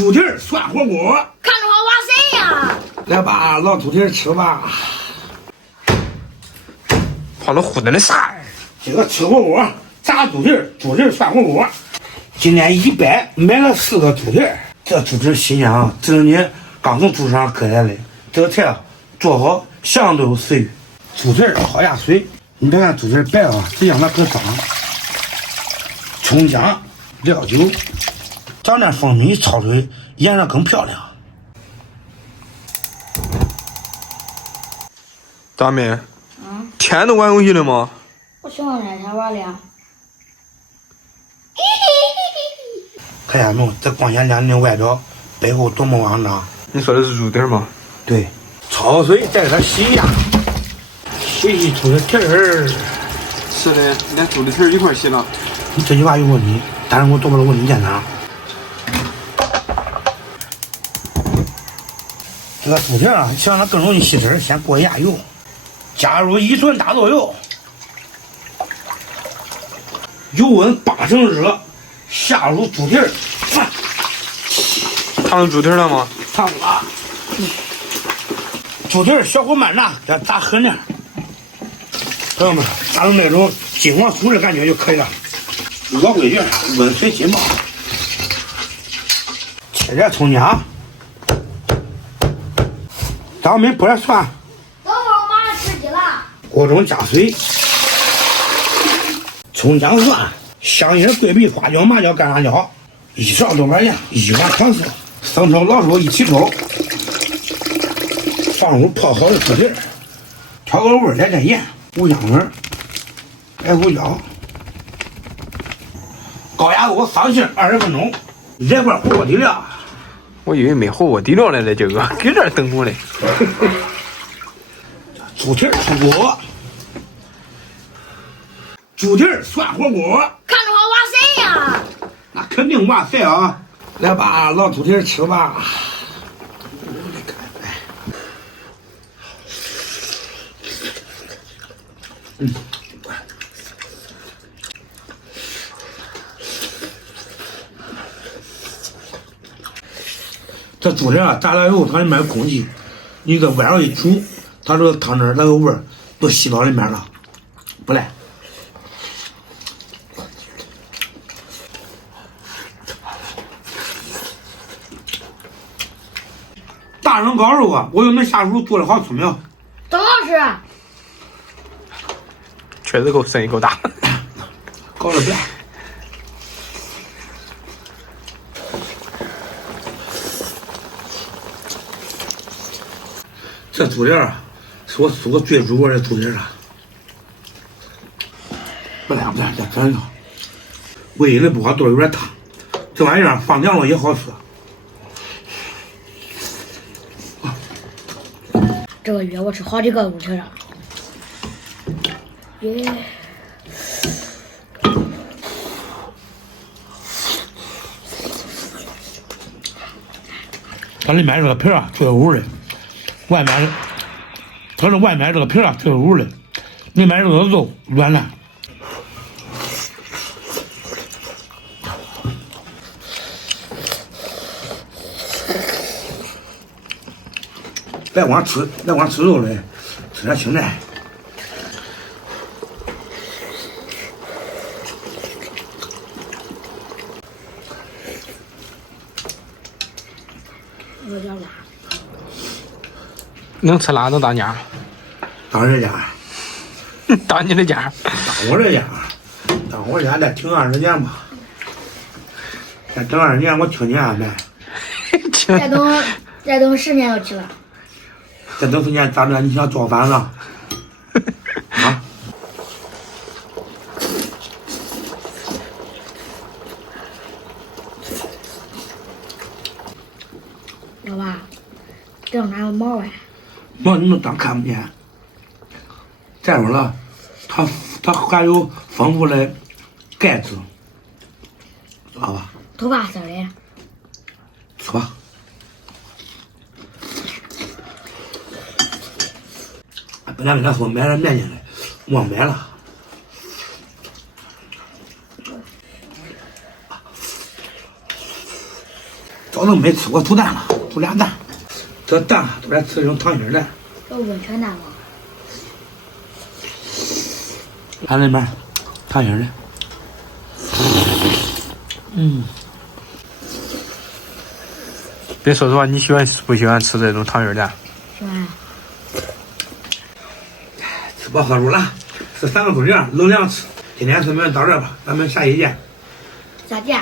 猪蹄儿涮火锅，看着我哇塞呀！来吧，老猪蹄儿吃吧。跑了虎的那啥？这个吃火锅，炸猪蹄儿，猪蹄儿涮火锅。今天100买了4个猪蹄儿，这猪蹄儿新鲜啊，这是你刚从猪上割下来的。这个菜啊，做好相都有食欲。猪蹄儿焯下水，你别看猪蹄儿白啊，实际上它可脏。葱姜料酒，长点蜂蜜焯水，颜色更漂亮。大妹，天都玩游戏了吗？我喜欢在家玩了。看见没有？这光鲜亮丽的外表背后多么肮脏！你说的是猪蹄儿吗？对，焯水再给它洗一下，洗猪的蹄儿。是的，连猪的蹄儿一块洗了。你这句话有问题，但是我做不了问题检查。这个猪蹄啊，想让它更容易吸汁，先过一下油，加入1吨大豆油，油温8成热，下入猪蹄儿，烫猪蹄儿了吗？烫了。猪蹄儿小火慢炸，要炸狠点。朋友们，炸成那种金黄酥的感觉就可以了。老规矩，温水浸泡。切点葱姜，咱们拨点蒜。等会儿我马上吃鸡了。锅中加水，葱姜蒜、香叶、桂皮、花椒、麻椒、干辣椒，1勺豆瓣酱，1碗糖色，生抽、老抽一起勾，放入泡好的猪蹄儿，调个味，来点盐、五香粉、白胡椒，高压锅上性20分钟，热锅火锅底料。我以为没火锅底料来了，这个搁这儿等我嘞。猪蹄儿出锅，猪蹄儿涮火锅，看着我哇塞呀！那肯定哇塞啊！来吧，老猪蹄儿吃吧。这猪蹄啊，炸了以后它里面有空气，你搁外头一煮，它这个汤汁那个味儿都吸到里面了，不赖。大人高肉啊，我有恁下属做的好出名，真好吃。确实够生意够大。高了不赖。这猪蹄啊，是我吃过最入味的猪蹄了。不赖不赖，这真好。胃里不好肚里有点烫，这玩意儿放凉了也好吃。这个月我吃好几个猪蹄了。耶！它里面这个皮啊，特有味的。外面，它是外面这个皮啊，特有味的。里面这个肉软烂。别光吃肉嘞，吃点青菜。有点辣。能吃辣能当家？当人家，当你的家？当我这家，当我家再挺20年吧。再等20年，我听你安排。再等10年就去了。再等10年，咋着？你想造反了？啊？老爸，这上哪有毛哎？毛你们当看不见。再说了，它含有丰富的钙质，知道吧？头发色的。吃吧。本来跟他说买了面筋来，忘买了。小子没吃过煮蛋了，煮俩蛋。这蛋都来吃这种溏心蛋。有温泉蛋吗？看那边，溏心蛋。别说实话，你喜欢不喜欢吃这种溏心蛋？喜欢。吃饱喝足了，吃3个猪蹄，能量吃。今天视频到这吧，咱们下期见。再见。